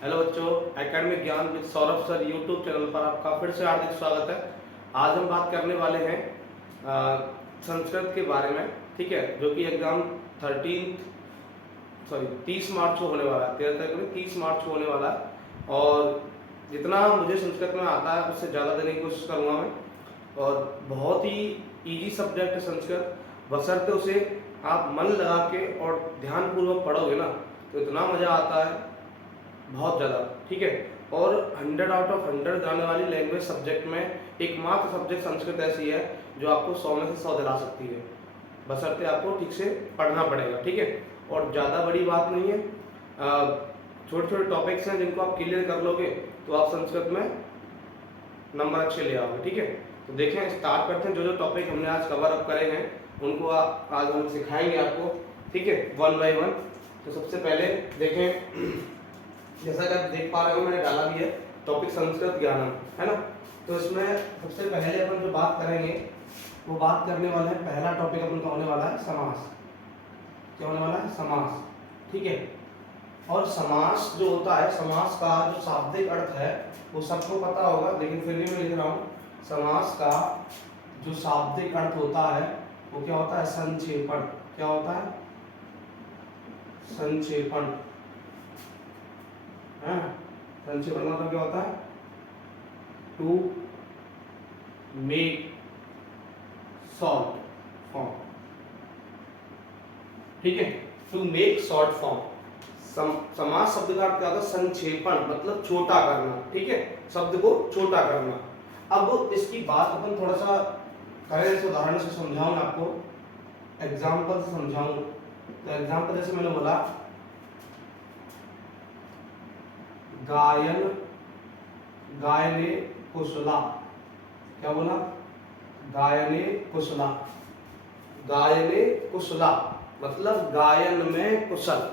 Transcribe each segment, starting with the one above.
Hello बच्चों, academic ज्ञान with Saurabh sir YouTube channel पर आपका फिर से हार्दिक स्वागत है। आज हम बात करने वाले हैं संस्कृत के बारे में, ठीक है, जो कि एग्जाम 30 मार्च को होने वाला है। 30 मार्च को होने वाला है और जितना मुझे संस्कृत में आता है उससे ज़्यादा देने की कोशिश करूँगा मैं। और बहुत ही ईजी सब्जेक्ट है संस्कृत, बशर्ते उसे आप मन लगा के और ध्यानपूर्वक पढ़ोगे ना तो इतना मज़ा आता है, बहुत ज़्यादा, ठीक है। और 100 आउट ऑफ 100 जाने वाली लैंग्वेज सब्जेक्ट में एकमात्र सब्जेक्ट संस्कृत ऐसी है जो आपको 100 में से 100 दिला सकती है, बशर्ते आपको ठीक से पढ़ना पड़ेगा, ठीक है। और ज़्यादा बड़ी बात नहीं है, छोटे छोटे टॉपिक्स हैं जिनको आप क्लियर कर लोगे तो आप संस्कृत में नंबर अच्छे ले आओगे, ठीक है। तो देखें, स्टार्ट करते हैं। जो जो टॉपिक हमने आज कवर अप करे हैं उनको आज हम सिखाएंगे आपको, ठीक है, वन बाय वन। तो सबसे पहले देखें, जैसा कि आप देख पा रहे हो मैंने डाला भी है टॉपिक संस्कृत ज्ञानम, है ना। तो इसमें सबसे पहले अपन जो बात करेंगे वो बात करने वाले हैं, पहला टॉपिक अपन का होने वाला है समास। क्या होने वाला है? समास, ठीक है। और समास जो होता है, समास का जो शाब्दिक अर्थ है वो सबको पता होगा, लेकिन फिर भी मैं लिख रहा हूँ। समास का जो शाब्दिक अर्थ होता है वो क्या होता है? संक्षेपण। क्या होता है? संक्षेपण। संक्षेपण मतलब क्या होता है? टू मेक शॉर्ट फॉर्म, ठीक है, टू मेक शॉर्ट फॉर्म। समास शब्द का अर्थ क्या होता है? संक्षेपण, मतलब छोटा करना, ठीक है, शब्द को छोटा करना। अब इसकी बात अपन थोड़ा सा करें, इस उदाहरण से समझाऊं आपको, एग्जाम्पल से समझाऊं। तो एग्जाम्पल जैसे मैंने बोला, गायन गायने कुशला। क्या बोला? गायने कुशला। गायने कुशला मतलब गायन में कुशल।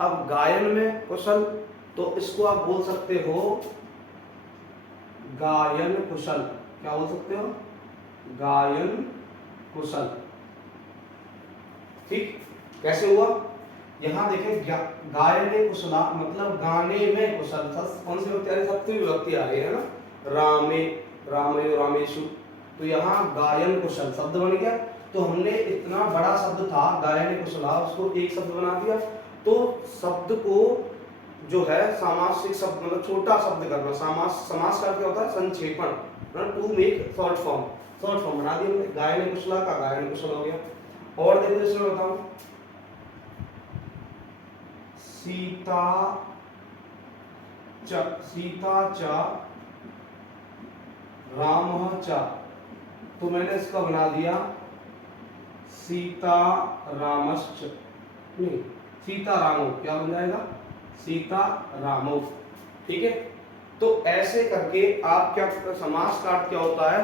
अब गायन में कुशल तो इसको आप बोल सकते हो गायन कुशल। क्या बोल सकते हो? गायन कुशल, ठीक। कैसे हुआ? यहाँ देखें, गायने कुशला मतलब गाने में कुशल। कौन सी विभक्ति आ रही है? सप्तमी विभक्ति आ रही है ना, रामे, रामयो, रामेशु। तो यहाँ गायन कुशल शब्द बन गया। तो हमने इतना बड़ा शब्द था गायने कुशला, उसको एक शब्द बना दिया। तो शब्द को जो है सामासिक शब्द, मतलब छोटा शब्द करना। समास का क्या होता है? संक्षेपण, to make short form. Short form बना दिया हमने, गायने कुशला का गायन कुशल हो गया। और देखो इसमें बताऊं, सीता च रामः च, तो मैंने इसका बना दिया सीता रामश्च, नहीं, सीता रामो। क्या बन जाएगा? सीता रामो, ठीक है। तो ऐसे करके आप क्या, समास का अर्थ क्या होता है?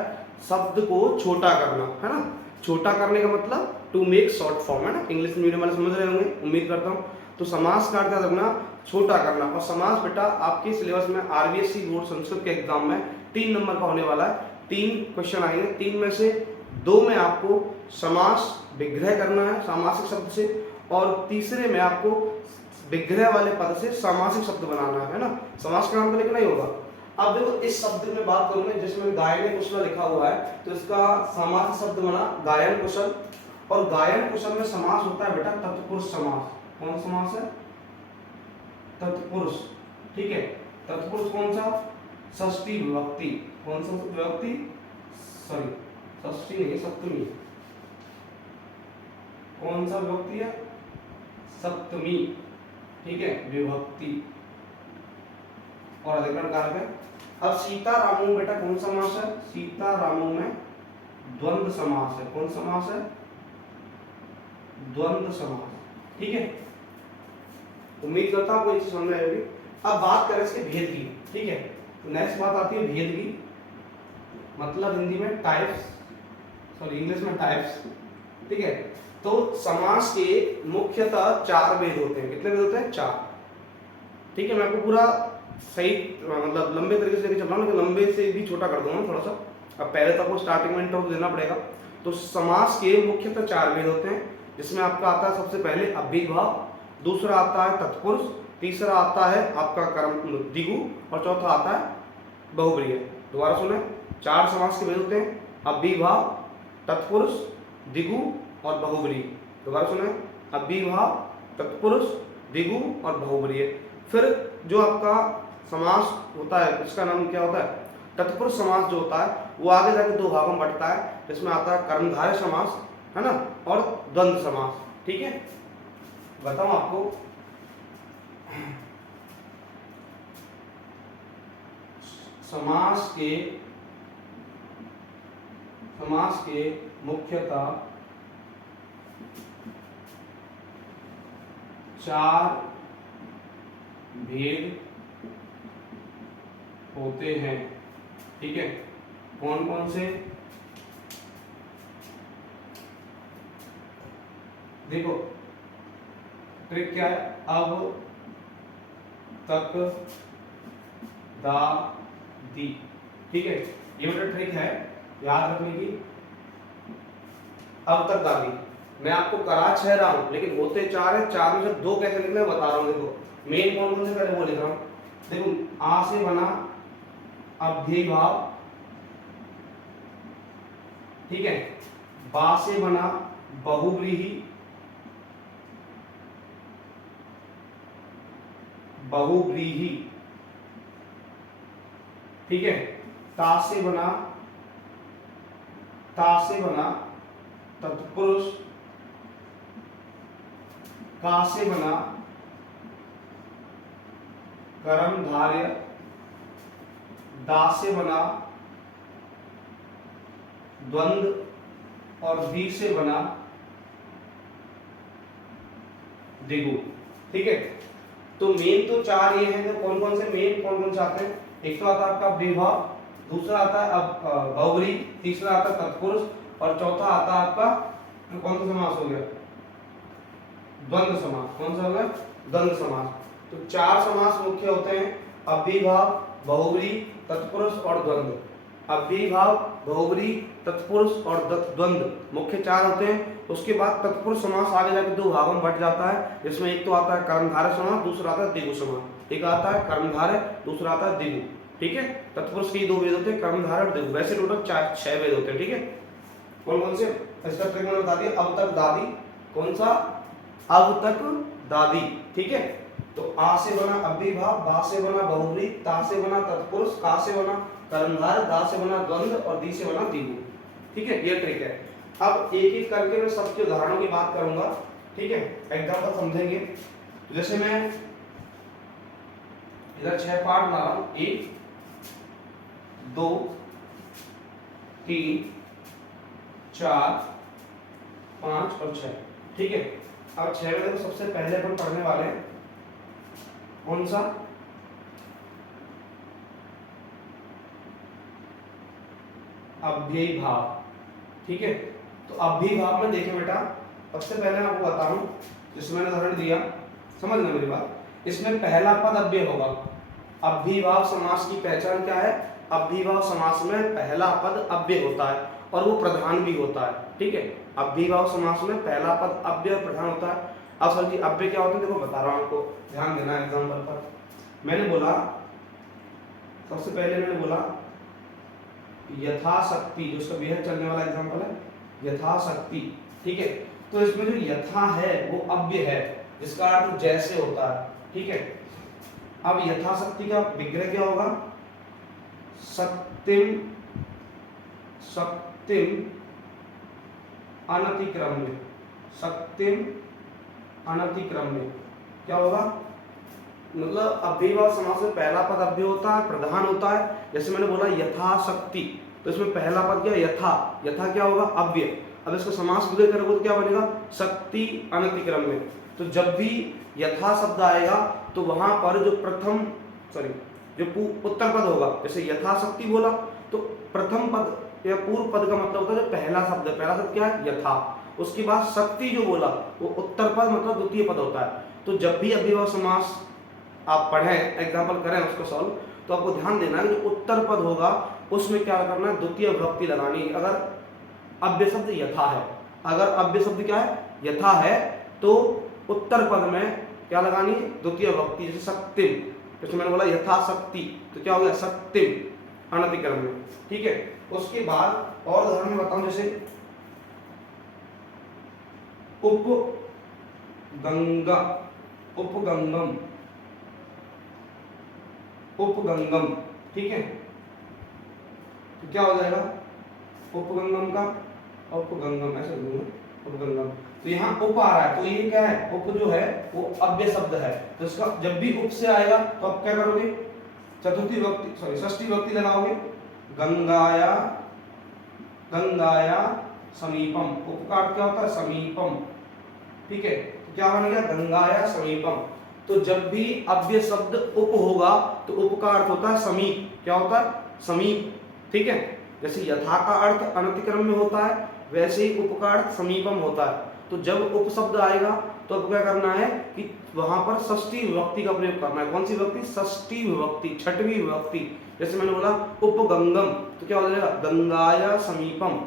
शब्द को छोटा करना, है ना। छोटा करने का मतलब टू मेक शॉर्ट फॉर्म, है ना। इंग्लिश मीडियम वाले समझ रहे होंगे, उम्मीद करता हूँ। तो समास का अर्थ रखना छोटा करना। और समास बेटा आपके सिलेबस में आरबीएससी बोर्ड संस्कृत के एग्जाम में 3 नंबर का होने वाला है। 3 क्वेश्चन आएंगे, 3 में से 2 में आपको समास विग्रह करना है सामासिक शब्द से, और तीसरे में आपको विग्रह वाले पद से सामासिक शब्द बनाना है ना। समास का नाम तो लिखना ही होगा। अब देखो, इस शब्द में बात करूंगा जिसमें गायन कुशल लिखा हुआ है, तो इसका सामासिक शब्द बना गायन कुशल। और गायन कुशल में समास होता है बेटा तत्पुरुष समास। कौन समास है? तत्पुरुष, ठीक है। तत्पुरुष कौन सा? षष्ठी विभक्ति। कौन सा विभक्ति? सॉरी, षष्ठी नहीं, सप्तमी। कौन सा विभक्ति है? सप्तमी, ठीक है, विभक्ति। और अधिकरण कारक है। अब सीता रामो बेटा कौन सा समास है? सीता रामो में द्वंद्व समास है। कौन समास है? द्वंद्व समास, ठीक है। उम्मीद करता हूं आपको ये चीज समझ में आएगी। अब बात करें इसके भेद की, ठीक है। तो नेक्स्ट बात आती है भेद की, मतलब हिंदी में टाइप्स, सॉरी इंग्लिश में टाइप्स, ठीक है। तो समास के मुख्यतः 4 भेद होते हैं। कितने भेद होते हैं? 4, ठीक है। मैं आपको पूरा सही, मतलब लंबे तरीके से लेके चल रहा हूँ, लेकिन लंबे से भी छोटा कर दूंगा थोड़ा सा। अब पहले तो आपको स्टार्टिंग में इंट्रो देना पड़ेगा। तो समास के मुख्यतः 4 भेद होते हैं, जिसमें आपका आता है सबसे पहले अव्ययी भाव, दूसरा आता है तत्पुरुष, तीसरा आता है आपका कर्म द्विगु और चौथा आता है बहुब्रीहि। दोबारा सुने, 4 समास के भेद होते हैं, अव्ययीभाव, तत्पुरुष, द्विगु और बहुब्रीहि। दोबारा सुने, अव्ययीभाव, तत्पुरुष, द्विगु और बहुब्रीहि। फिर जो आपका समास होता है इसका नाम क्या होता है, तत्पुरुष समास जो होता है वो आगे जाके 2 भागों में बंटता है, जिसमें आता है कर्मधारय समास, है ना, और द्वंद्व समास। ठीक है, बताऊं आपको, समास के मुख्यतः 4 भेद होते हैं। ठीक है, कौन कौन से, देखो ट्रिक क्या है, अब तक दा दी। ठीक है, ये मतलब ट्रिक है याद रखने की। अब तक दादी मैं आपको करा 6 रहा हूं, लेकिन होते 4 है, 4 में से 2 कैसे लिखने हैं बता रहा हूं। देखो मेन कौन कौन से पहले वो लिख रहा हूं। देखो आ से बना अव्ययीभाव, ठीक है, बा से बना बहुव्रीहि, ठीक है, ता से बना तत्पुरुष, का से बना कर्मधारय, दा से बना द्वंद्व और दी से बना द्विगु। ठीक है, तो मेन तो 4 ये हैं, तो कौन कौन से मेन कौन कौन से आते हैं, एक तो आता है आपका विभाव, दूसरा आता है अब बहुब्रीहि, तीसरा आता है तत्पुरुष और चौथा आता है आपका कौन सा समास हो गया, द्वंद्व समास। कौन सा हो गया, द्वंद्व समास। तो 4 समास मुख्य होते हैं, अव्ययीभाव, बहुब्रीहि, तत्पुरुष और द्वंद्व। अव्ययीभाव, बहुब्रीहि, तत्पुरुष और द्वंद्व मुख्य 4 होते हैं। उसके बाद तत्पुरुष समास आगे जाकर 2 भागों में बंट जाता है, जिसमें एक तो आता है कर्मधारय समास, दूसरा आता है द्विगु समास। एक आता है कर्मधारय, दूसरा आता है द्विगु। ठीक है, तत्पुरुष के 2 वेद होते हैं, कर्मधारय और द्विगु। वैसे टोटल 6 वेद होते हैं। ठीक है, कौन कौन से, इसका ट्रिक मैंने बता दिया। अब तक दादी, कौन सा, अब तक दादी। ठीक है, तो आ से बना अव्ययीभाव, बा से बना बहुब्रीहि, ता से बना तत्पुरुष, का से बना कर्मधारय, दा से बना द्वंद्व और दी से बना द्विगु। ठीक है, ये ट्रिक है। अब एक एक करके मैं सबके उदाहरणों की बात करूंगा। ठीक है, एग्जाम्पल समझेंगे। तो जैसे मैं इधर 6 पार्ट बना रहा हूं, 1 2 3 4 5 और 6। ठीक है, अब 6 में देखो सबसे पहले अपन पढ़ने वाले हैं कौन सा, अव्ययीभाव। ठीक है, तो अव्ययीभाव में देखिए बेटा, सबसे पहले मैं आपको बता रहा हूं, जिसमें मैंने उदाहरण दिया, समझना मेरी बात। इसमें पहला पद अव्यय होगा। अव्ययीभाव समास की पहचान क्या है, अव्ययीभाव समास में पहला पद अव्यय होता है और वो प्रधान भी होता है। ठीक है, अव्ययीभाव समास में पहला पद अव्यय और प्रधान होता है। अब सर जी अव्यय क्या होता है, देखो बता रहा हूं आपको, ध्यान देना एग्जाम्पल पर। मैंने बोला, सबसे पहले मैंने बोला यथाशक्ति, जो उसका बेहद चलने वाला एग्जाम्पल है, यथाशक्ति। ठीक है, तो इसमें जो यथा है वो अव्यय है, जिसका अर्थ जैसे होता है। ठीक है, अब यथाशक्ति का विग्रह क्या होगा, शक्तिम अनतिक्रम्य, शक्तिम अनतिक्रम्य क्या होगा, मतलब अव्ययीभाव समास में पहला पद अव्यय होता है, प्रधान होता है। जैसे मैंने बोला यथाशक्ति, तो इसमें पहला पद क्या, यथा, यथा क्या होगा, अव्यय। अब इसको समास विग्रह करोगे तो क्या बनेगा, शक्ति अनतिक्रम्य। तो जब भी यथा शब्द आएगा तो वहां पर जो प्रथम जो उत्तर पद होगा, जैसे यथाशक्ति बोला तो प्रथम पद या पूर्व पद का मतलब होता है जो पहला शब्द है, पहला शब्द क्या है, यथा। उसके बाद शक्ति जो बोला वो उत्तर पद मतलब द्वितीय पद होता है। तो जब भी अव्ययीभाव समास आप पढ़ें, एग्जाम्पल करें उसको सॉल्व, तो आपको ध्यान देना है कि जो उत्तर पद होगा उसमें क्या करना है, द्वितीय विभक्ति लगानी है। अगर अव्यय शब्द यथा है, अगर अव्यय शब्द क्या है, यथा है, तो उत्तर पद में क्या लगानी है, द्वितीय विभक्ति, जैसे शक्तिम, जैसे मैंने बोला यथाशक्ति, तो क्या हो गया शक्तिम अनतिक्रम में। ठीक है, उसके बाद और उदाहरण में बताऊं, जैसे उपगंगा, उपगंगम, उपगंगम। ठीक है, तो क्या हो जाएगा उपगंगम का, उपगंगम ऐसे बोलूंगा, उपगंगम। तो यहाँ उप आ रहा है, तो ये क्या है, उप जो है वो अव्यय शब्द है, तो इसका जब भी उप से आएगा तो आप क्या करोगे, चतुर्थी विभक्ति सॉरी षष्ठी विभक्ति लगाओगे, गंगाया, गंगाया समीपम, उप का अर्थ क्या होता है समीपम। ठीक है, तो क्या बन गया गंगाया समीपम। तो जब भी अव्यय शब्द उप होगा तो उप का अर्थ होता है समीप, क्या होता है समीप। ठीक है, जैसे यथा का अर्थ अनतिक्रम में होता है, वैसे ही उप का अर्थ समीपम होता है। तो जब उप शब्द आएगा तो अब क्या करना है कि वहां पर षष्ठी विभक्ति का प्रयोग करना है। कौन सी विभक्ति, षष्ठी विभक्ति, छठवीं विभक्ति। जैसे मैंने बोला उपगंगम, तो क्या हो जाएगा गंगाया समीपम।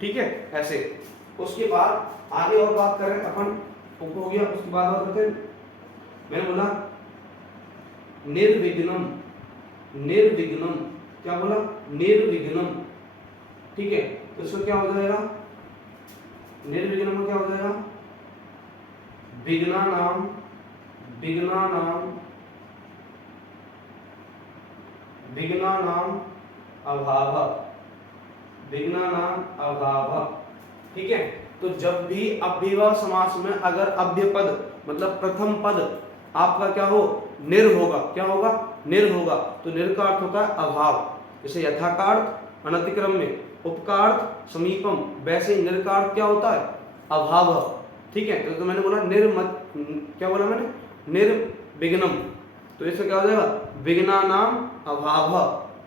ठीक है, ऐसे। उसके बाद आगे और बात करें अपन, उप हो गया, उसके बाद बात करते हैं, मैंने बोला निर्विघ्नम, निर्विघ्नम, क्या बोला निर्विघ्नम। ठीक है, तो इसमें क्या हो जाएगा, निर्विघ्नम में क्या हो जाएगा, विघ्नानाम, विघ्नानाम, विघ्नानाम अभाव, विघ्नानाम अभाव। ठीक है, तो जब भी अव्ययभाव समास में अगर अव्यय पद मतलब प्रथम पद आपका क्या हो, निर होगा, क्या होगा निर होगा, तो निर का अर्थ होता है अभाव। जैसे यथा का अर्थ अनतिक्रम में, उप का अर्थ समीपम, वैसे निर का अर्थ क्या होता है अभाव। ठीक है, तो मैंने बोला क्या बोला मैंने, निर्विघ्नम, तो इससे क्या हो जाएगा विघ्नानाम अभाव।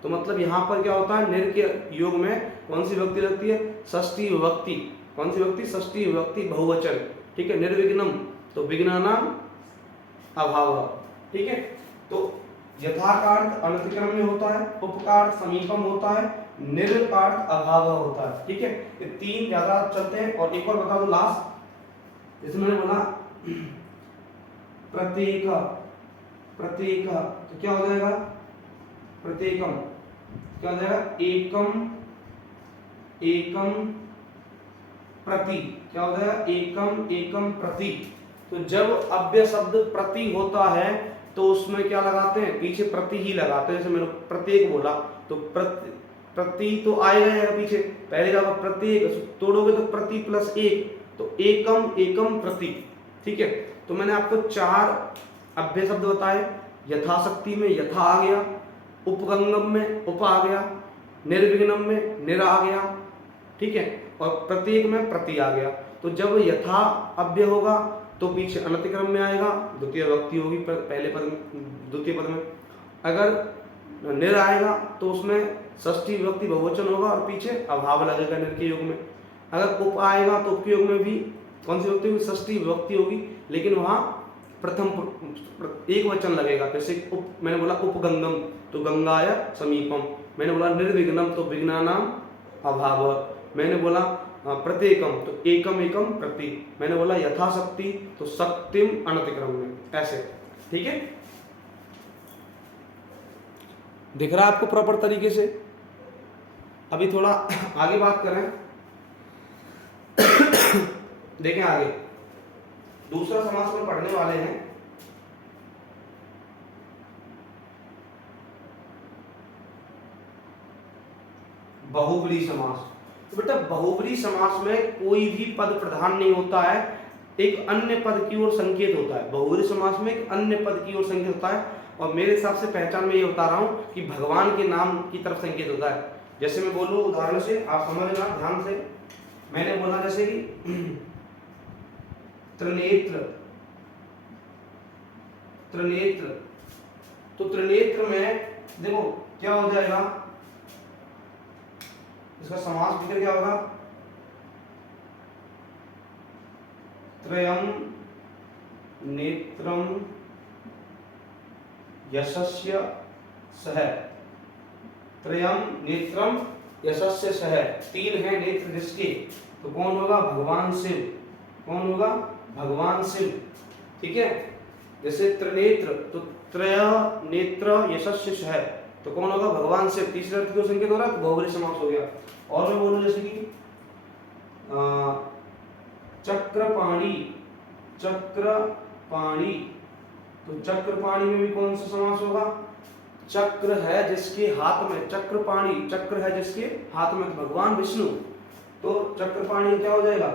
तो मतलब यहाँ पर क्या होता है, निर के योग में कौन सी विभक्ति लगती है, षष्ठी विभक्ति। कौन सी विभक्ति, षष्ठी विभक्ति बहुवचन। ठीक है, निर्विघ्नम तो विघ्नानाम अभाव। ठीक है, तो यथा का अर्थ अनतिक्रम में होता है, उप का अर्थ समीपम होता है, निर का अर्थ अभाव होता है। ठीक है, ये तीन ज्यादा चलते हैं। और एक और बता दो लास्ट, जैसे मैंने बोला प्रत्येक, प्रत्येक, तो क्या हो जाएगा प्रत्येकम, क्या हो जाएगा एकम, एकम प्रति, क्या हो जाएगा एकम, एकम प्रति। तो जब अव्यय शब्द प्रति होता है तो उसमें क्या लगाते हैं, पीछे प्रति ही लगाते हैं। जैसे मैंने प्रत्येक बोला तो प्रति तो आएगा पीछे, पहले का प्रत्येक तोड़ोगे तो प्रति प्लस एक, तो एकम, एकम प्रति। ठीक है, तो मैंने आपको चार अव्यय शब्द बताए, यथाशक्ति में यथा आ गया, उपगंगम में उप आ गया, निर्विघ्नम में निर आ गया। ठीक है, और प्रत्येक में प्रति आ गया। तो जब यथा अव्यय होगा तो पीछे अनतिक्रम में आएगा, द्वितीय विभक्ति होगी पहले पद में, द्वितीय पद में। अगर निर आएगा तो उसमें षष्ठी विभक्ति बहुवचन होगा और पीछे अभाव लगेगा निर के योग में। अगर उप आएगा तो उप के योग में भी कौन सी विभक्ति होगी, षष्ठी विभक्ति होगी, लेकिन वहां प्रथम एक वचन लगेगा। जैसे उप मैंने बोला उपगंगम तो गंगाया समीपम, मैंने बोला निर्विघ्नम तो विघ्नानाम अभाव, मैंने बोला प्रत्येकम तो एकम, एकम प्रति, मैंने बोला यथाशक्ति तो शक्तिम अनतिक्रम में, ऐसे। ठीक है, दिख रहा है आपको प्रॉपर तरीके से। अभी थोड़ा आगे बात करें, देखें आगे दूसरा समास में पढ़ने वाले हैं बहुब्री समास। तो बेटा बहुब्री समास में कोई भी पद प्रधान नहीं होता है, एक अन्य पद की ओर संकेत होता है। बहुब्री समास में एक अन्य पद की ओर संकेत होता है, और मेरे हिसाब से पहचान में ये बता रहा हूं कि भगवान के नाम की तरफ संकेत होता है। जैसे मैं बोलूं उदाहरण से, आप समझना ध्यान से। मैंने बोला जैसे कि त्रिनेत्र, त्रिनेत्र, तो त्रिनेत्र में देखो क्या हो जाएगा, इसका समास विग्रह क्या होगा, त्रयम नेत्रम यशस्य सह, त्रयम नेत्रम यशस्य सह, तीन है नेत्र जिसके, तो कौन होगा भगवान शिव, कौन होगा भगवान शिव। ठीक है, जैसे त्रिनेत्र, तो त्रय नेत्र यशस्य सह, तो कौन होगा? भगवान शिव। तीसरे अर्थ को संकेत हो रहा है, तो बहुब्रीहि समास हो गया। और मैं बोलूं जैसे कि चक्रपाणी, चक्रपाणी, तो चक्रपाणी में भी कौन सा समास होगा? चक्र है जिसके हाथ में, चक्रपाणी, चक्र है जिसके हाथ में, तो भगवान विष्णु, तो चक्रपाणी क्या हो जाएगा?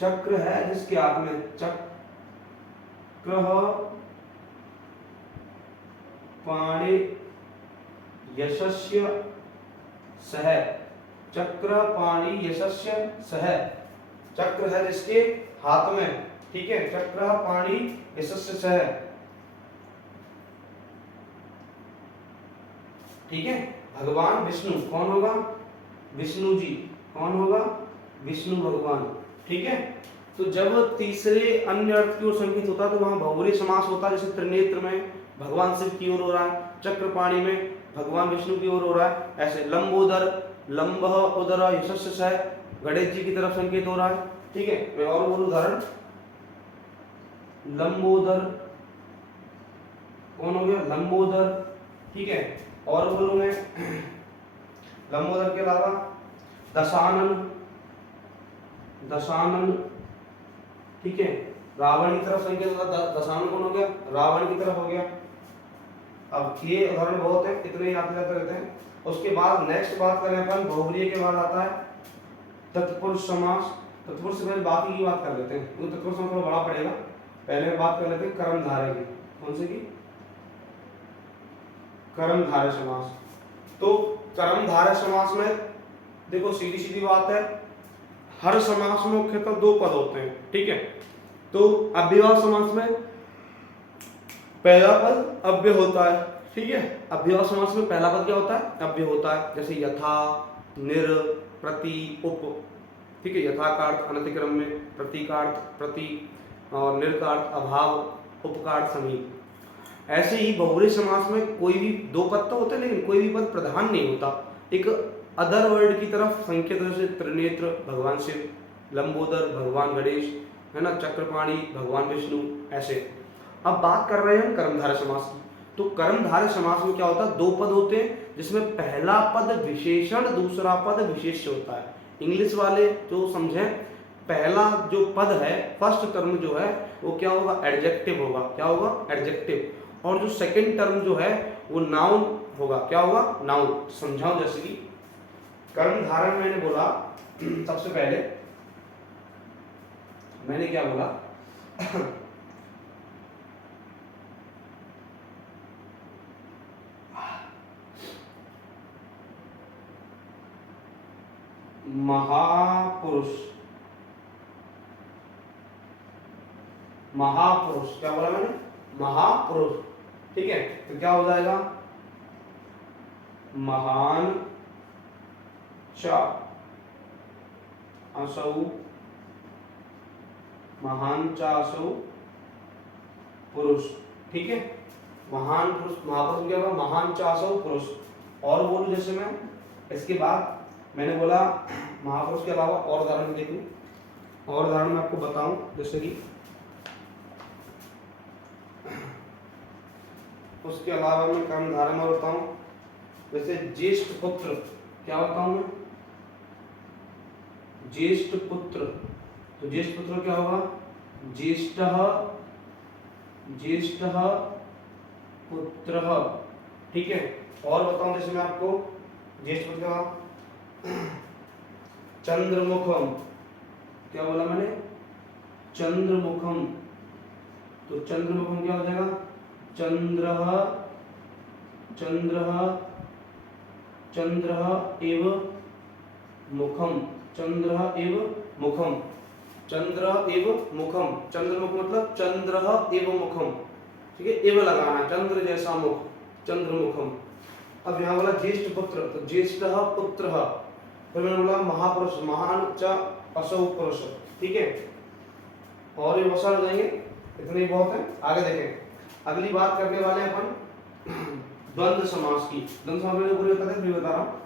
चक्र है जिसके हाथ में, चक्र पाणी यशस्य सह, चक्र पाणी यशस्य सह, चक्र है जिसके हाथ में, ठीक है, चक्र पाणी यशस्य सह, ठीक है। भगवान विष्णु कौन होगा? विष्णु जी, कौन होगा? विष्णु भगवान, ठीक है। तो जब तीसरे अन्य अर्थ की ओर संकेत होता है तो वहां बहुब्रीहि समास होता है, जैसे त्रिनेत्र में भगवान शिव की ओर हो रहा है, चक्रपाणी में भगवान विष्णु की ओर हो रहा है, ऐसे लंबोदर, लंब उदर यशस्य सह, गणेश जी की तरफ संकेत हो रहा है, ठीक है। मैं और बोलूं उदाहरण, लंबोदर कौन हो गया? लंबोदर, ठीक है। और बोलूं मैं लंबोदर के अलावा दशानन, दशानन, ठीक है। रावण की तरफ संकेत होता, दशानन कौन हो गया? रावण की तरफ हो गया। अब ये उदाहरण बहुत है, इतने ही आते जाते रहते हैं। उसके बाद नेक्स्ट बात करें अपन बहुब्रीहि के बाद आता है तत्पुरुष समास। तत्पुरुष से पहले बाकी की बात कर लेते हैं, क्योंकि तत्पुरुष समास थोड़ा बड़ा पड़ेगा। पहले बात कर लेते हैं कर्मधारय की। कौन से की? कर्मधारय समास। तो कर्मधारय समास में देखो सीधी सीधी बात है, हर समास में मुख्यतः दो पद होते हैं, ठीक है। तो अव्ययभाव समास में पहला पद अव्यय होता है, ठीक है। अव्ययभाव समास में पहला पद क्या होता है? अव्यय होता है, जैसे यथा, निर, प्रति, उप, ठीक है। यथा का अर्थ अनतिक्रम में, प्रति का अर्थ प्रति, और निर का अर्थ अभाव, उप का अर्थ समीप। ऐसे ही बहुब्रीहि समास में कोई भी दो पद तो होते हैं, लेकिन कोई भी पद प्रधान नहीं होता, एक अदर वर्ड की तरफ संकेत, जैसे त्रिनेत्र भगवान शिव, लंबोदर भगवान गणेश, है ना, चक्रपाणी भगवान विष्णु, ऐसे। अब बात कर रहे हैं हम कर्मधारय समास की। तो कर्मधारय समास में क्या होता है? दो पद होते हैं, जिसमें पहला पद विशेषण, दूसरा पद विशेष्य होता है। इंग्लिश वाले जो समझें, पहला जो पद है, फर्स्ट टर्म जो है वो क्या होगा? एडजेक्टिव होगा। क्या होगा? एडजेक्टिव। और जो सेकंड टर्म जो है वो नाउन होगा। क्या होगा? नाउन। समझाऊं, जैसे कि कर्मधारय मैंने बोला सबसे पहले मैंने क्या बोला महापुरुष, महापुरुष क्या बोला मैंने? महापुरुष, ठीक है। तो क्या हो जाएगा? महान च असौ, महान च असौ पुरुष, ठीक है। महान पुरुष, महापुरुष क्या होगा? महान च असौ पुरुष। और बोलूं जैसे मैं इसके बाद मैंने बोला महापुरुष के अलावा और उदाहरण देखूं, और उदाहरण मैं आपको बताऊं, जैसे कि उसके अलावा मैं कर्मधारय में बताऊं, जैसे ज्येष्ठ पुत्र, क्या बताऊं मैं? ज्येष्ठ पुत्र। तो ज्येष्ठ पुत्र क्या होगा? ज्येष्ठः, ज्येष्ठः पुत्रः, ठीक है। और बताऊं जैसे मैं आपको ज्येष्ठ पुत्र का चंद्रमुखम, क्या बोला मैंने? चंद्रमुखम। तो चंद्रमुखम क्या हो जाएगा? चंद्रः, चंद्रः, चंद्रः एव मुखम, चंद्रः एव मुखम, चंद्र एव मुखम। चंद्रमुख मतलब चंद्रः एव मुखम, ठीक है। एव लगाना है, चंद्र जैसा मुख, चंद्रमुखम। अब यहाँ बोला ज्येष्ठ पुत्र, तो ज्येष्ठः पुत्रः। फिर मैंने बोला महापुरुष, महान च असौ पुरुष, ठीक है। और ये बहुत सारे हो जाएंगे, इतने ही बहुत है। आगे देखें, अगली बात करने वाले हैं अपन द्वंद्व समास की। द्वंद्व समास में पूरी बता दें, बता रहा हूं।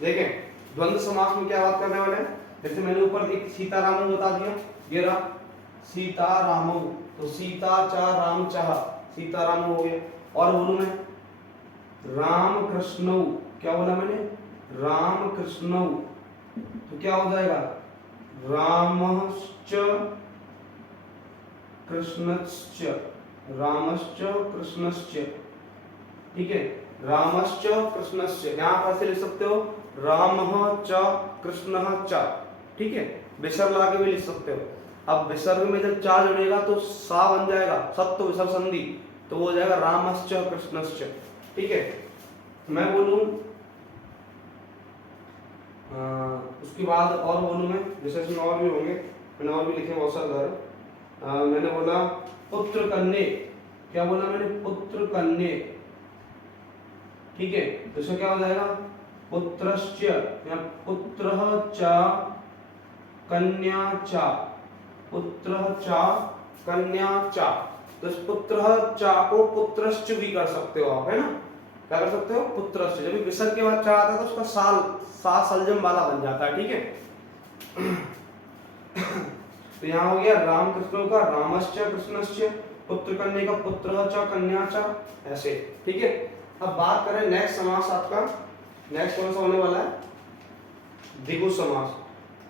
देखें द्वंद्व समास में क्या बात करने वाले हैं, जैसे मैंने ऊपर एक सीतारामऊ बता दिया, ये रहा सीतारामऊ, तो सीता चाह राम चाह, सीतारामऊ हो गया। और बोलूं मैं राम कृष्णऊ, क्या बोला मैंने, राम कृष्णऊ, तो क्या हो जाएगा रामश्च कृष्णश्च, रामश्च कृष्णश्च, ठीक है, रामश्च कृष्णश्च, यहां पर से लिख सकते हो रामः च कृष्णः च, ठीक है, विसर्ग लगा के भी लिख सकते हो। अब विसर्ग में जब चा जुड़ेगा तो सा बन जाएगा, सत्व विसर्ग संधि, तो वो हो जाएगा रामश्च कृष्णश्च, ठीक है। मैं बोलूं उसके बाद और बोलूं मैं, जैसे इसमें और भी होंगे, मैंने और भी लिखे बहुत सारे उदाहरण। मैंने बोला पुत्र कन्ये, क्या बोला मैंने, पुत्र कन्ये, ठीक है, तो इसका क्या हो जाएगा पुत्रश्च या पुत्रः च कन्या च, पुत्रः च कन्या च, तो इस पुत्रः च को पुत्रश्च भी कर सकते हो आप, है ना, क्या कर सकते हो पुत्रश्च, जब विसर्ग के बाद च आता है तो उसका सा सलजम वाला बन जाता है, ठीक है। तो यहाँ हो गया राम कृष्णों का रामश्च कृष्णश्च, पुत्र कन्या का पुत्र च कन्या च, ऐसे, ठीक है। अब बात करें नेक्स्ट समास, आपका नेक्स्ट कौन सा होने वाला है, द्विगु समास।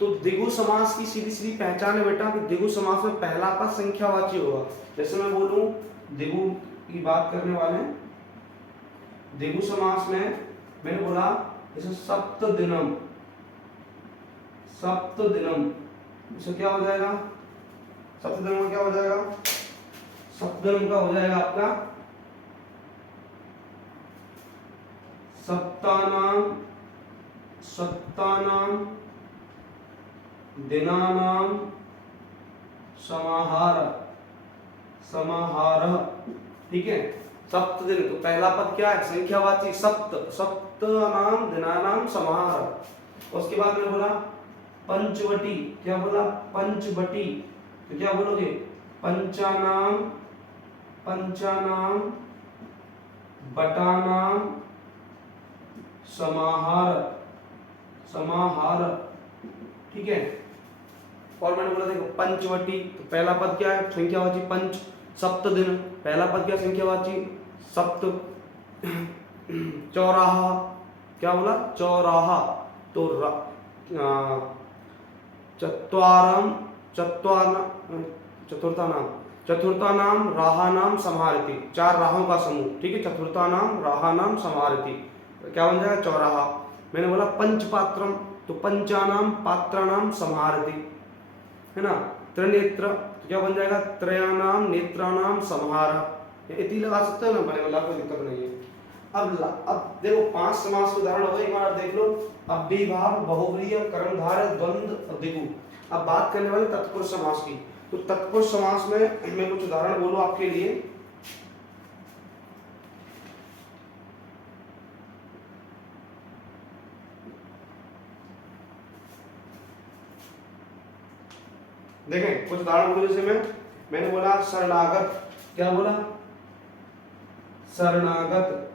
तो द्विगु समास की सीधी सीधी पहचान है बेटा कि द्विगु समास में पहला पद संख्यावाची होगा। जैसे मैं बोलूं द्विगु की बात करने वाले हैं, द्विगु समास में मैंने बोला जैसे सप्त दिनम, सप्त दिनम, इससे क्या हो जाएगा, सप्त दिनम क्या हो जाएगा, सप्त दिनम का हो जाएगा आपका सप्तानाम, सप्तानाम दिनानाम समाहार, समाहार, ठीक है, सप्त दिन, तो पहला पद क्या है संख्यावाची सप्त, सप्तानाम दिनानाम समाहार। उसके बाद में बोला पंचवटी, क्या बोला पंचवटी, तो क्या बोलोगे पंचानाम, पंचानाम बटानाम समाहार, समाहार, ठीक है। और मैंने बोला देखो पंचवटी, तो पहला पद क्या है संख्यावाची पंच, सप्त दिन पहला पद क्या संख्यावाची सप्त, चौराहा, क्या बोला चौराहा, तो चत्वारम, चतुर्था नाम, चतुर्था नाम राहा नाम समाहरति, चार राहों का समूह, ठीक है, चतुर्था नाम राहा नाम समाहरति, क्या बन जाएगा चौराहा। मैंने बोला पंचपात्रम, तो पंचानाम पात्राणाम समाहरति, है ना, त्रिनेत्र, तो क्या बन जाएगा त्रयाणाम नेत्राणाम समाहार, इति लगा सकते हो ना, बड़े वाला कोई दिक्कत नहीं है। अब देखो 5 समास के उदाहरण हो गए, एक बार देख लो, अव्ययीभाव, बहुव्रीहि, कर्मधारय, द्वंद्व, द्विगु। अब बात करने वाले तत्पुरुष समास की, तो तत्पुरुष समास में मैं कुछ उदाहरण बोलूं आपके लिए। देखें कुछ उदाहरण बोलो, जैसे मैंने बोला शरणागत, क्या बोला शरणागत,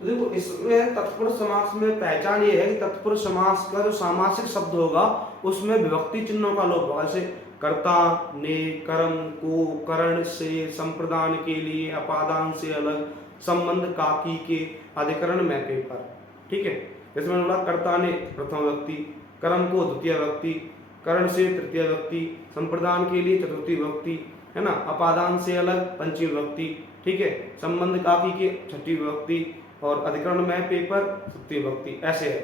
तो देखो इसमें तत्पुरुष समास में पहचान ये है कि तत्पुरुष समास का जो सामासिक शब्द होगा उसमें विभक्ति चिन्हों का लोप होगा, जैसे कर्ता ने, कर्म को, करण से, संप्रदान के लिए, अपादान से अलग, संबंध काकी के, अधिकरण में पेपर, ठीक है। जैसे मैंने बोला कर्ता ने प्रथम व्यक्ति, कर्म को द्वितीय व्यक्ति, करण से तृतीय व्यक्ति, संप्रदान के लिए चतुर्थी व्यक्ति, है ना, अपादान से अलग पंचमी व्यक्ति, ठीक है, संबंध काकी के छठी व्यक्ति, और अधिकरण में पेपर सप्तमी व्यक्ति, ऐसे है।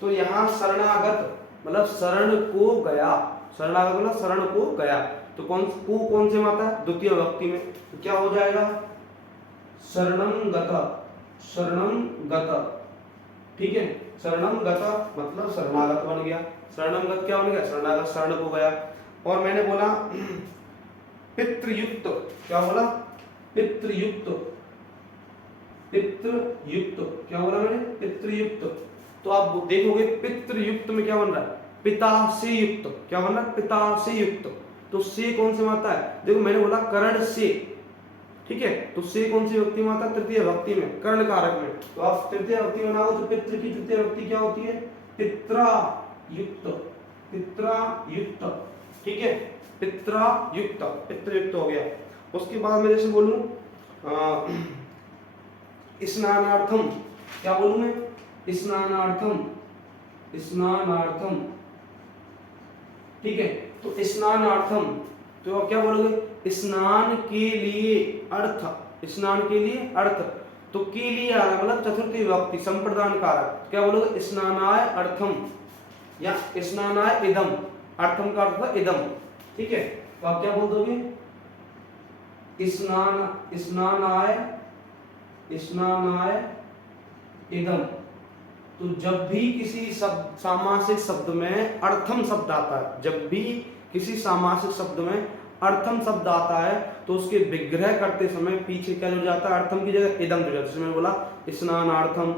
तो यहाँ शरणागत मतलब शरण को गया, शरणागत मतलब शरण को गया, तो कौन से माता है द्वितीय व्यक्ति में, तो क्या हो जाएगा शरणम गत, शरणम गत, ठीक है, शरणम गत मतलब शरणागत बन गया, शरणम गत क्या बन गया शरणागत, शरण को गया। और मैंने बोला पितृयुक्त, क्या बोला पितृयुक्त, पितृयुक्त, क्या बोला मैंने पितृयुक्त, तो आप देखोगे पितृयुक्त में क्या बन रहा है पिता से युक्त, क्या बन रहा है पिता से युक्त, तो से कौन से माता है, देखो मैंने बोला करण से, ठीक है, तो से कौन सी विभक्ति में आता है? तृतीय विभक्ति में, कर्ण कारक में। तो आप तृतीय विभक्ति में बनाओ तो पितृ की तृतीय विभक्ति क्या होती है? पित्रायुक्त, पित्रायुक्त, ठीक है, पित्रायुक्त, पितृयुक्त हो गया। उसके बाद मैं जैसे बोलूं स्नानार्थम, क्या बोलूं मैं? स्नानार्थम, स्नानार्थम, ठीक है, तो स्नानार्थम, तो आप क्या बोलोगे? स्नान के लिए अर्थ, स्नान के लिए अर्थ, तो के लिए आ रहा मतलब चतुर्थी विभक्ति संप्रदान कारक, क्या बोलोगे? स्नानाय अर्थम या स्नानाय इदम, अर्थम का अर्थ था इदम, ठीक है, तो आप क्या बोल दोगे? स्नान, स्नानाय, स्नानाय इदम। तो जब भी किसी शब्द, सामासिक शब्द में अर्थम शब्द आता है, जब भी किसी सामासिक शब्द में अर्थम शब्द आता है तो उसके विग्रह करते समय पीछे क्या जुड़ जाता है? अर्थम की जगह इदम जुड़ जाता है। जैसे मैंने बोला स्नानार्थम,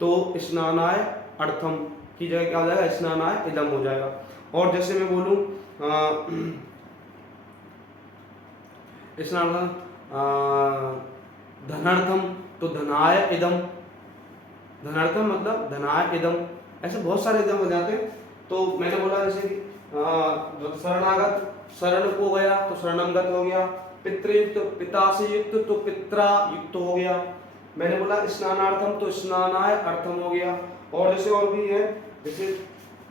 तो स्नानाय अर्थम की जगह क्या हो जाएगा? स्नानाय इदम हो जाएगा। और जैसे मैं बोलूं स्नानार्थम धनार्थम, तो धनाय इदम, धनार्थम मतलब धनाय इदम, ऐसे बहुत सारे इदम हो जाते हैं। तो मैंने बोला जैसे कि शरणागत, शरण को गया तो शरणमगत हो गया, पितृयुक्त, पिता से युक्त तो पित्रा युक्त हो गया। मैंने बोला स्नानार्थम तो स्नानाय अर्थम हो गया। और जैसे और भी है, जैसे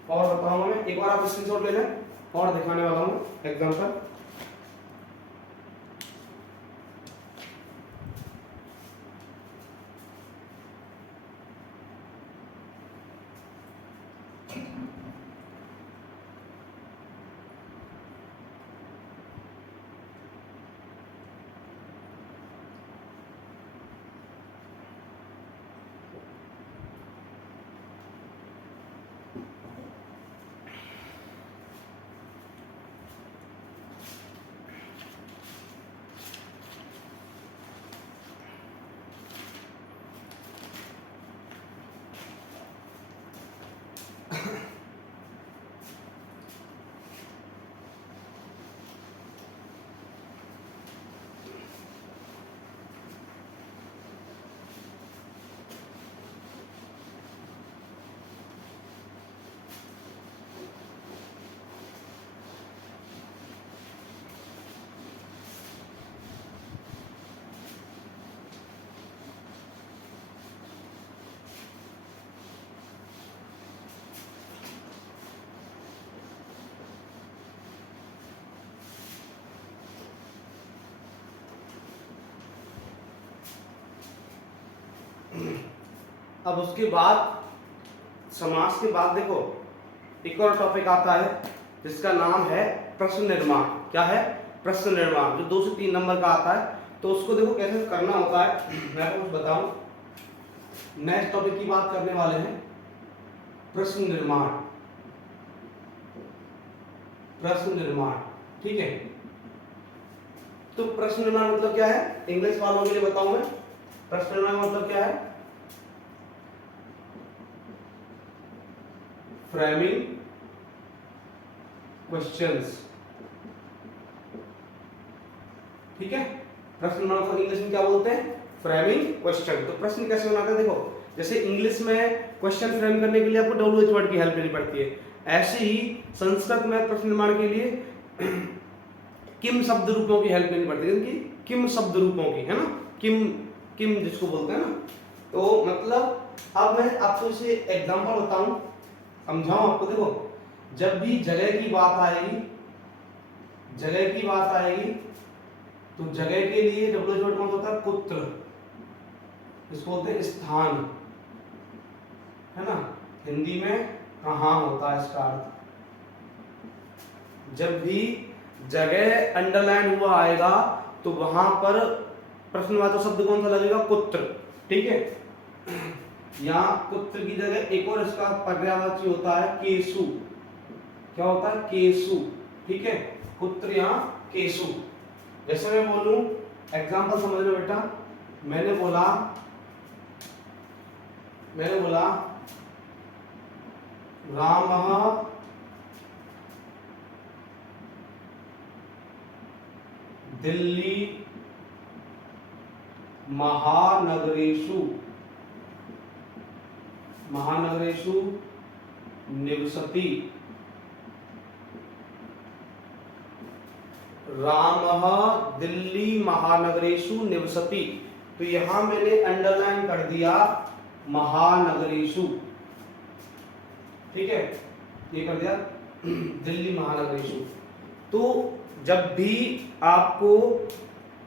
और बताऊंगा मैं, एक बार आप स्क्रीनशॉट ले लें और दिखाने वाला हूँ एग्जांपल। अब उसके बाद समास के बाद देखो एक और टॉपिक आता है जिसका नाम है प्रश्न निर्माण। क्या है? प्रश्न निर्माण, जो 2 से 3 नंबर का आता है। तो उसको देखो कैसे करना होता है, मैं आपको कुछ बताऊं। नेक्स्ट टॉपिक की बात करने वाले हैं प्रश्न निर्माण, प्रश्न निर्माण, ठीक है। तो प्रश्न निर्माण मतलब क्या है, इंग्लिश वालों के लिए बताऊं मैं। प्रश्न निर्माण मतलब क्या है? फ्रेमिंग क्वेश्चंस, ठीक है। प्रश्न निर्माण को इंग्लिश में क्या बोलते हैं? Framing question. तो प्रश्न कैसे बनाते हैं? देखो जैसे इंग्लिश में क्वेश्चन फ्रेम करने के लिए आपको WH वर्ड की हेल्प लेनी पड़ती है, ऐसे ही संस्कृत में प्रश्न निर्माण के लिए किम शब्द रूपों की हेल्प लेनी पड़ती है, क्योंकि किम शब्द रूपों की, है ना, किम, किम जिसको बोलते हैं ना। तो मतलब अब मैं आपको इसे एग्जांपल बताऊं, समझाऊं आपको। देखो जब भी जगह की बात आएगी, जगह की बात आएगी तो जगह के लिए WH वर्ड कौन होता है? कुत्र, इसको बोलते हैं स्थान, है ना। हिंदी में कहाँ होता है इसका अर्थ। जब भी जगह अंडरलाइन हुआ आएगा तो वहां पर प्रश्नवाचक शब्द कौन सा लगेगा? कुत्र, ठीक है। यहाँ कुत्र की जगह एक और इसका पर्यायवाची होता है केसु। क्या होता है? केसु, ठीक है। कुत्र यहाँ केसु। जैसे मैं बोलूं, एग्जांपल समझ लो बेटा, मैंने बोला रामः दिल्ली महानगरेषु महानगरेषु निवसति रामः दिल्ली महानगरेषु निवसति। तो यहां मैंने अंडरलाइन कर दिया महानगरेषु, ठीक है, ये कर दिया दिल्ली महानगरेषु। तो जब भी आपको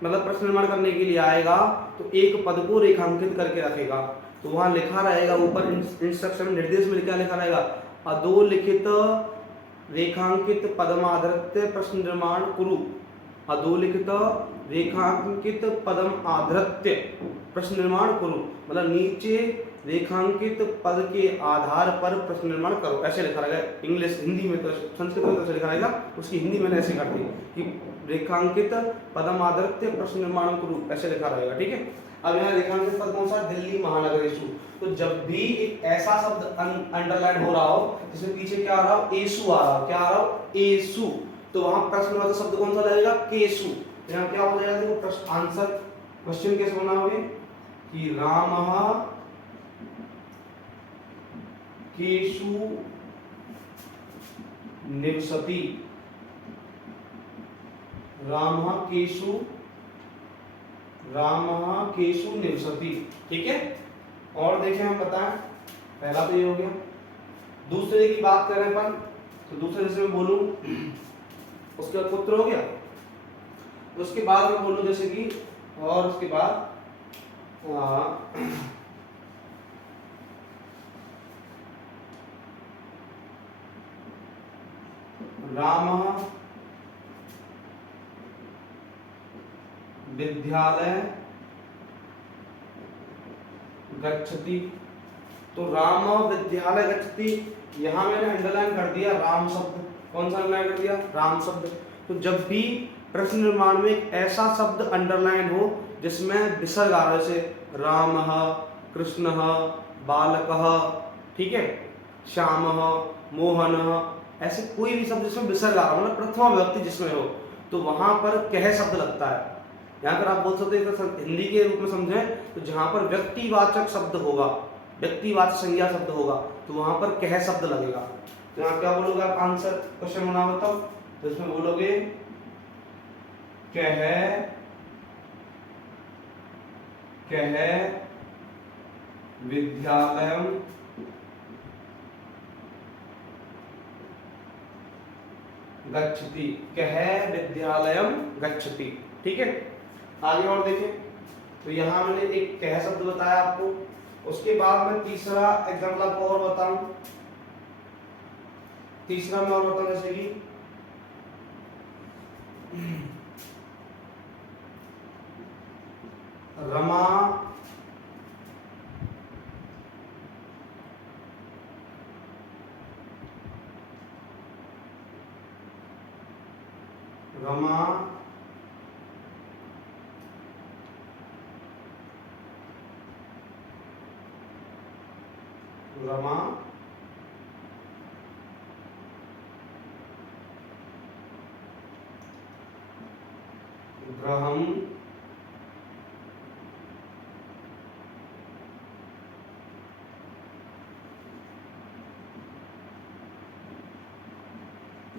मतलब प्रश्न निर्माण करने के लिए आएगा तो एक पद को रेखांकित करके रखेगा, तो वहां लिखा रहेगा ऊपर इंस्ट्रक्शन निर्देश में क्या लिखा रहेगा, अधोलिखित रेखांकित पदमाधृत्य प्रश्न निर्माण कुरु। अधोलिखित रेखांकित पदम आधृत्य प्रश्न निर्माण करो, मतलब नीचे रेखांकित पद के आधार पर प्रश्न निर्माण करो, ऐसे लिखा रहेगा। इंग्लिश हिंदी में तो संस्कृत में तो लिखा रहेगा, उसकी हिंदी मैंने ऐसे कर दी कि रेखांकित पदम आधृत्य प्रश्न निर्माण करो, ऐसे लिखा रहेगा, ठीक है। अब यहाँ रेखांकित पद कौन सा, दिल्ली महानगरेषु। तो जब भी एक ऐसा शब्द अंडरलाइन हो रहा हो जिसमें पीछे क्या आ रहा हो, एसु आ रहा हो, क्या आ रहा हो, एसु, तो वहां प्रश्नवाचक शब्द कौन सा लगेगा, केसु। तो यहाँ क्या हो जाएगा, देखो प्रश्न आंसर क्वेश्चन कैसे बनाओगे कि रामः केषु निवसति, रामः केषु निवसति, ठीक है। और देखें हम बताएं, पहला तो ये हो गया। दूसरे की बात करें अपन, तो दूसरे जैसे मैं बोलूं उसके बाद पुत्र हो गया, उसके बाद मैं बोलूं जैसे कि, और उसके बाद रामः विद्यालय गच्छति। तो राम विद्यालय गच्छति, यहां मैंने अंडरलाइन कर दिया राम शब्द। कौन सा अंडरलाइन कर दिया, राम शब्द। तो जब भी प्रश्न निर्माण में एक ऐसा शब्द अंडरलाइन हो जिसमें विसर्ग आ रहा है, जैसे रामः, कृष्णः, बालकः, ठीक है, श्यामः, मोहनः, ऐसे कोई भी शब्द जिसमें विसर्ग आ रहा हो, मतलब प्रथमा विभक्ति जिसमें हो, तो वहां पर कह शब्द लगता है। यहाँ पर आप बोल सकते हैं, हिंदी के रूप में समझें तो जहां पर व्यक्तिवाचक शब्द होगा, व्यक्तिवाचक संज्ञा शब्द होगा, तो वहां पर कह शब्द लगेगा। तो यहाँ क्या बोलोगे आप, आंसर क्वेश्चन बना बताओ, तो इसमें बोलोगे कह विद्यालयम गच्छति, कह विद्यालयम गच्छति, ठीक है। आगे और देखें, तो यहाँ मैंने एक कह शब्द बताया आपको, उसके बाद मैं तीसरा एग्जाम्पल आपको और बताऊं। तीसरा मैं और बताऊं जैसे कि रमा रमा ग्रहम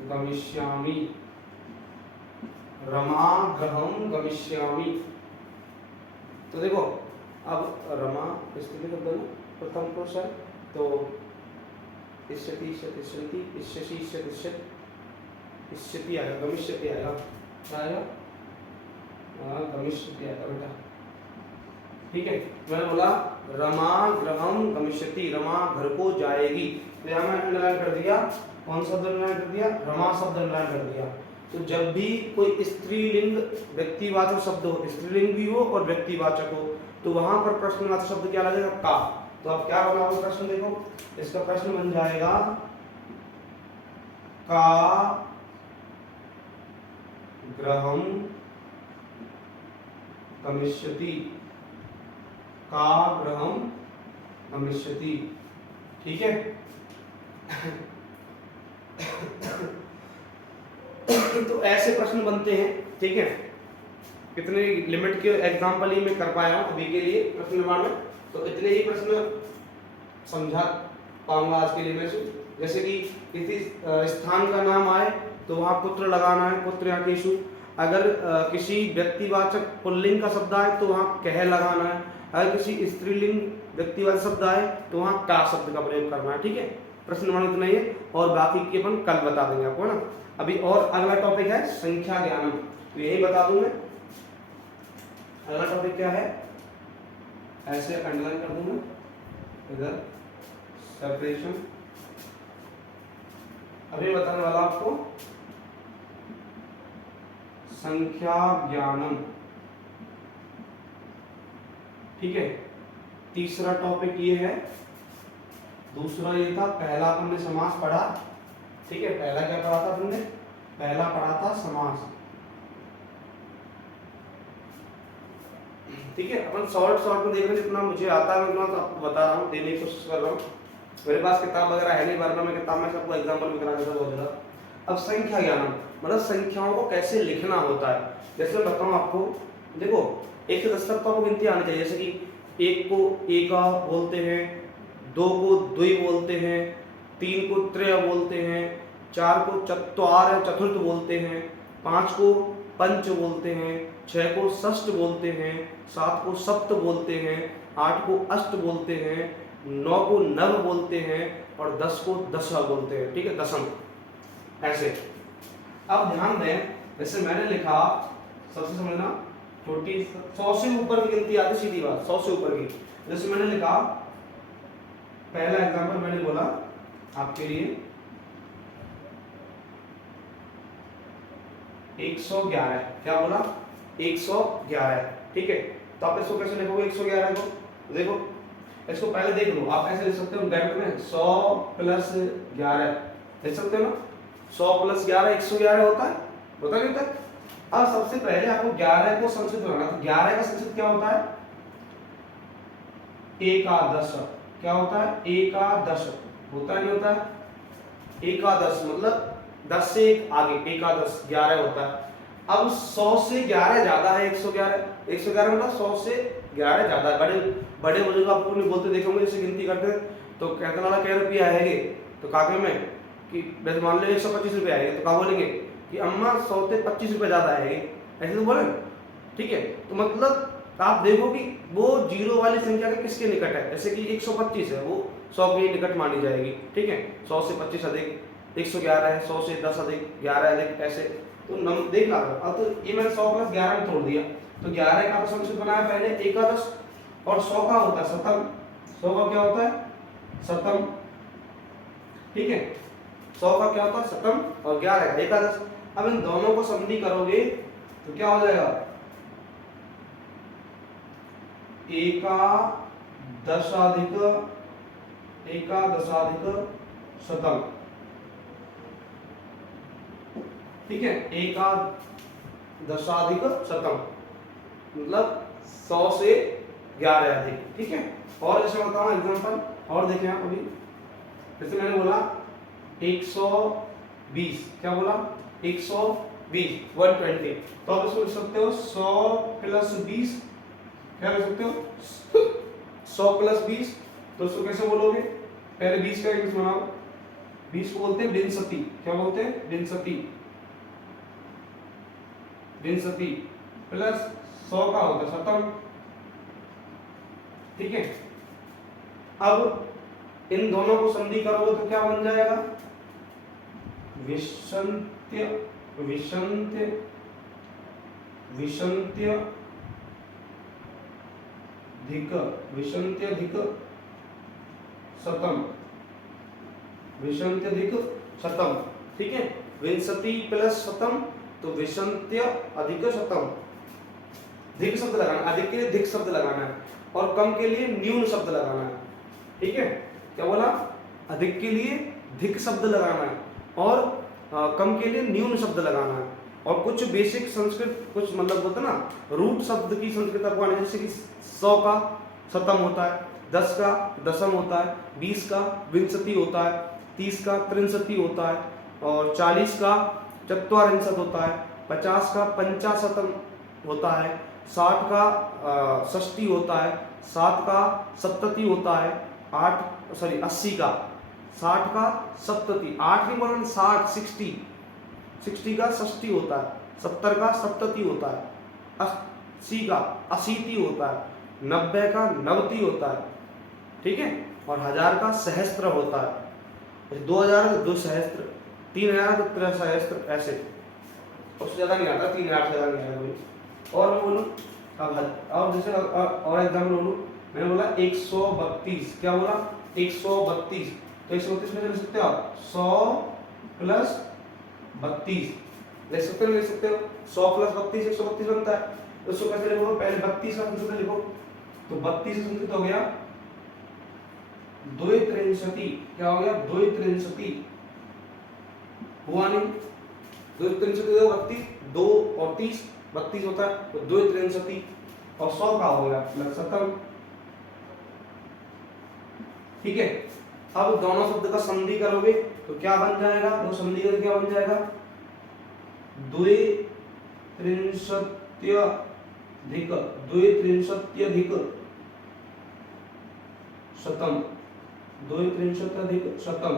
गमिष्यामि, रमा ग्रहम गमिष्यामि। तो देखो अब रमा इसके लिए मतलब प्रथम पुरुष है, तो इष्यति इष्यति इष्यति इष्यसि इष्यति इष्यति इष्यति आएगा, गमिष्यति आएगा, क्या आएगा, गमिष्यति आएगा बेटा, ठीक है। मैंने बोला रमा गृहम गमिष्यति, रमा घर को जाएगी, तो यहाँ मैंने अंडरलाइन कर दिया, कौन सा अंडरलाइन कर दिया, रमा शब्द अंडरलाइन कर दिया। तो जब भी कोई स्त्रीलिंग व्यक्तिवाचक शब्द हो, स्त्रीलिंग भी हो और व्यक्तिवाचक हो, तो वहां पर प्रश्नवाचक शब्द क्या लगेगा, का। तो आप क्या बनाओगे प्रश्न, देखो इसका प्रश्न बन जाएगा का ग्रहम गमिष्यति, का ग्रहम गमिष्यति, ठीक है। तो ऐसे प्रश्न बनते हैं, ठीक है। कितने लिमिट के एग्जाम्पल ही मैं कर पाया हूँ अभी के लिए प्रश्न निर्माण में, तो इतने ही प्रश्न समझा पाऊंगा आज के लिए मैं। जैसे कि किसी स्थान का नाम आए तो वहाँ पुत्र लगाना है, पुत्र या केशु। अगर किसी व्यक्तिवाचक पुल्लिंग का शब्द आए तो वहाँ कह लगाना है। अगर किसी स्त्रीलिंग व्यक्तिवाचक शब्द आए तो वहाँ का शब्द का प्रयोग करना है। ठीक है, प्रश्न नंबर इतना ही है और बाकी की अपन कल बता देंगे आपको, है ना। अभी और अगला टॉपिक है संख्या ज्ञानम, तो यही बता दूं मैं। अगला टॉपिक क्या है, ऐसे अंडरलाइन कर दूंगा इधर, सेपरेशन। अभी बताने वाला आपको संख्या ज्ञानम। ठीक है, तीसरा टॉपिक ये है, दूसरा ये था, पहला अपन ने समास पढ़ा। ठीक है, पहला क्या पढ़ा था अपन ने, पहला पढ़ा था समास। ठीक है, अपन शॉर्ट में देख रहे हैं, जितना मुझे आता है मैं उतना आपको बता रहा हूँ, देने की कोशिश कर रहा हूँ। मेरे पास किताब वगैरह है नहीं, वरना मैं किताब में सबको एग्जाम्पल भी करा देता बहुत ज़्यादा। अब संख्या ज्ञानम मतलब संख्याओं को कैसे लिखना होता है। जैसे मैं बताऊँ आपको, देखो 1 से 10 तक तो आपको गिनती आनी चाहिए। जैसे कि 1 को एका बोलते हैं, 2 को द्वि बोलते हैं, 3 को त्रय बोलते हैं, 4 को चत्वार चतुर्थ बोलते हैं, 5 को पंच बोलते हैं, 6 को षष्ठ बोलते हैं, 7 को सप्त बोलते हैं, 8 को अष्ट बोलते हैं, 9 को नव बोलते हैं और 10 को दशा बोलते हैं। ठीक है, दशम ऐसे। अब ध्यान दें, जैसे मैंने लिखा, सबसे समझना, छोटी 100 से ऊपर की गिनती आती, सीधी बात 100 से ऊपर की। जैसे मैंने लिखा, पहला एग्जांपल मैंने बोला आपके लिए 111। क्या बोला, 111। ठीक है, तो आप इसको कैसे लिखोगे 111 को, देखो इसको पहले देख लो, आप ऐसे लिख सकते हो ब्रैकेट में 100 + 11 लिख सकते हो ना। 100 + 11 111 होता है, होता नहीं होता। अब सबसे पहले आपको 11 को संस्कृत बनाना, तो 11 का संस्कृत क्या होता है, एकादश। क्या होता है, एकादश होता है, नहीं होता है। एकादश मतलब 10 से एक आगे, एकादश 11 होता है। अब 100 से 11 ज्यादा है 111, 111 मतलब 100 से 11 ज्यादा है। बड़े बड़े बुजुर्ग आपको नहीं बोलते देखे होंगे, जैसे गिनती करते हैं तो कहते वाला क्या रुपया आएंगे, तो काके में कि वैसे मान लो 125 रुपये आएंगे, तो क्या बोलेंगे कि अम्मा 100 से 25 रुपये ज्यादा आएंगे, ऐसे तो बोले। ठीक है, तो मतलब आप देखो कि वो जीरो वाली संख्या के किसके निकट है। जैसे कि 125 है, वो 100 के निकट मानी जाएगी। ठीक है, 100 से 25 अधिक 111 है, 100 से 10 अधिक 11 अधिक, ऐसे तो देख ला। अब तो ये मैंने 100 + 11 में तोड़ दिया, तो 11 का संस्कृत बनाया पहले एकादश, और 100 का होता है शतम। 100 का क्या होता है, शतम। ठीक है, 100 का क्या होता है, शतम, और 11 का एकादश। अब इन दोनों को संधि करोगे तो क्या हो जाएगा, एकादशाधिक शतम। ठीक है, एकादशाधिक शतम मतलब 100 से 11 अधिक। ठीक है, और जैसे बताऊं एग्जांपल और देखें आप अभी, जैसे मैंने बोला 120। क्या बोला, 120 120, तो आप इसको लिख सकते हो 100 + 20। क्या लिख सकते हो 100 + 20, तो इसको कैसे बोलोगे, पहले 20 का इंग्लिश बनाओ। 20 को बोलते हैं विंशति। क्या बोलते हैं, विंशति। विंशति प्लस 100 का होता है शतम। ठीक है, अब इन दोनों को संधि करोगे तो क्या बन जाएगा, विशंत्य विशंत्य विशंत्य धिक विशंत्यधिक शतम। विशंत्यधिक शतम। ठीक है, विंशति + शतम, तो विशंत्य अधिक शतम। धिक शब्द लगाना, अधिक के लिए धिक शब्द लगाना है, और कम के लिए न्यून शब्द लगाना है। ठीक है, क्या बोला, अधिक के लिए धिक शब्द लगाना है और कम के लिए न्यून शब्द लगाना है। और कुछ बेसिक संस्कृत, कुछ मतलब होता है ना, रूट शब्द की संस्कृत आपको आने, जैसे कि 100 का शतम होता है, 10 का दशम होता है, 20 का विंशति होता है, 30 का त्रिंशति होता है, और 40 का चत्वारिंशत होता है, 50 का पंचाशतम होता है, 60 का षष्ठी होता है, 7 का सप्तती होता है, 80 का 60 का सप्तती, 8 नहीं बोलना, 60 का षष्ठी होता है, 70 का सप्तती होता है, 80 का अशीति होता है, 90 का नवती होता है, ठीक है, और 1000 का सहस्त्र होता है, 2000 का 2 सहस्त्र, 3000 का 3 सहस्त्र, ऐसे उससे ज़्यादा नहीं आता, 3000 से ज़्यादा नहीं आएगा कोई। और मैं बोलूँ अब और जैसे और एग्जाम्पल बोलूँ, मैंने बोला 132, क्या बोला 132, तो 132 में लिख सकते हो आप 100 प्लस 32 लिख सकते हो, 100 प्लस 32 132 बनता है। तो उसको कैसे लिखोगे, पहले 32 का संस्कृत लिखो, तो 32 से संस्कृत हो गया 2 त्रिंशति, क्या हो गया 2 त्रिंशति, हुआ नहीं, 2 त्रिंशति 32, 2 और 30 32 होता है, तो 2 त्रिंशति, और 100 का हो गया प्लस 70, ठीक है। अब दोनों शब्द का संधि करोगे तो क्या बन जाएगा, दो संधि करके क्या बन जाएगा, 2 त्रिंशत्यधिक शतम, 2 त्रिंशत्यधिक शतम,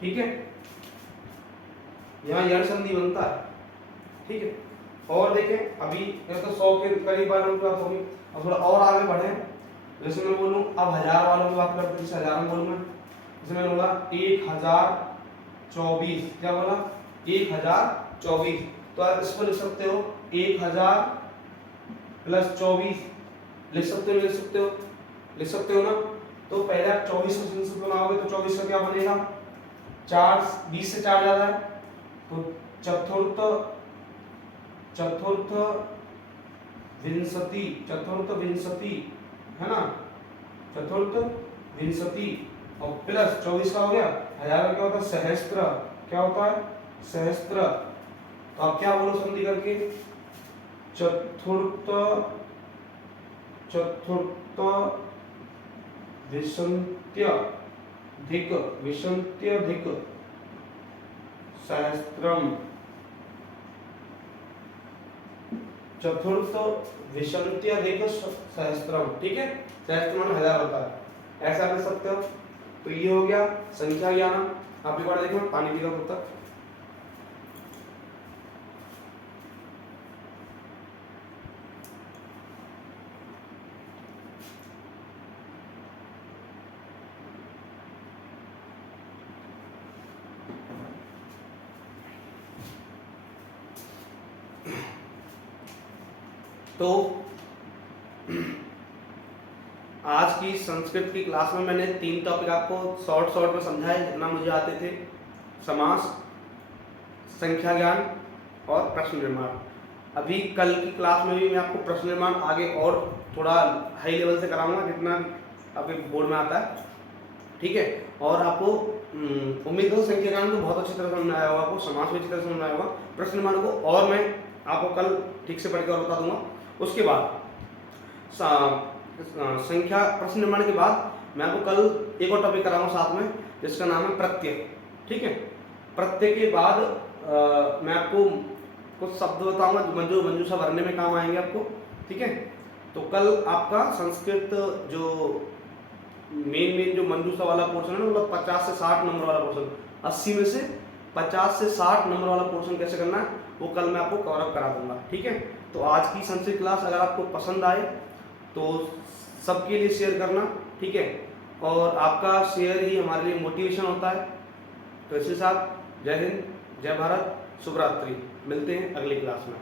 ठीक है, यहाँ यण संधि बनता है, ठीक है। और देखें अभी ये तो 100 के करीब वालों की बात होगी, अब थोड़ा और आगे बढ़े, जैसे मैं बोलूँ अब 1000 वालों की बात करते हैं, जैसे 1000 में बोलूँ मैं, जैसे मैंने बोला 1024, क्या बोला 1024, तो आप इसको लिख सकते हो 1000 प्लस 24, लिख सकते हो ना। तो पहले आप 24 को संस्कृत बनाओगे तो 24 का क्या बनेगा, 4 20 से 4 ज्यादा है, तो चतुर्थ विंशति है ना, चतुर्थ विंशति, और प्लस 24 का हो गया, 1000 का क्या होता है सहस्त्र, क्या होता है सहस्त्र, तो आप क्या बोलो संधि करके, चतुर्थ विंशत्यधिक सहस्त्रम, चतुर्थ विंशत्यधिक सहस्त्रम, ठीक है, सहस्त्र मान 1000 होता है, ऐसा कर सकते हो। तो ये हो गया संख्या ज्ञान। आप एक बार देखो, पानी पी लो तब तक। तो आज की संस्कृत की क्लास में मैंने 3 टॉपिक आपको शॉर्ट में समझाए जितना मुझे आते थे, समास, संख्या ज्ञान और प्रश्न निर्माण। अभी कल की क्लास में भी मैं आपको प्रश्न निर्माण आगे और थोड़ा हाई लेवल से कराऊंगा जितना आपके बोर्ड में आता है, ठीक है। और आपको उम्मीद करो संख्या ज्ञान को बहुत अच्छी तरह समझ में आया होगा, आपको समास भी अच्छी तरह समझ में आया होगा, प्रश्न निर्माण को और मैं आपको कल ठीक से पढ़ के और बता दूंगा। उसके बाद संख्या प्रश्न निर्माण के बाद मैं आपको कल एक और टॉपिक कराऊंगा साथ में, जिसका नाम है प्रत्यय, ठीक है। प्रत्यय के बाद मैं आपको कुछ शब्द बताऊंगा जो मंजूषा भरने में काम आएंगे आपको, ठीक है। तो कल आपका संस्कृत जो मेन जो मंजूषा वाला पोर्शन है ना, मतलब 50 से 60 नंबर वाला पोर्शन, 80 में से 50 से 60 नंबर वाला पोर्शन कैसे करना है वो कल मैं आपको कवर अप करा दूंगा, ठीक है। तो आज की संस्कृत क्लास अगर आपको पसंद आए तो सबके लिए शेयर करना, ठीक है, और आपका शेयर ही हमारे लिए मोटिवेशन होता है। तो इसके साथ जय हिंद, जय भारत, शुभ रात्रि, मिलते हैं अगली क्लास में।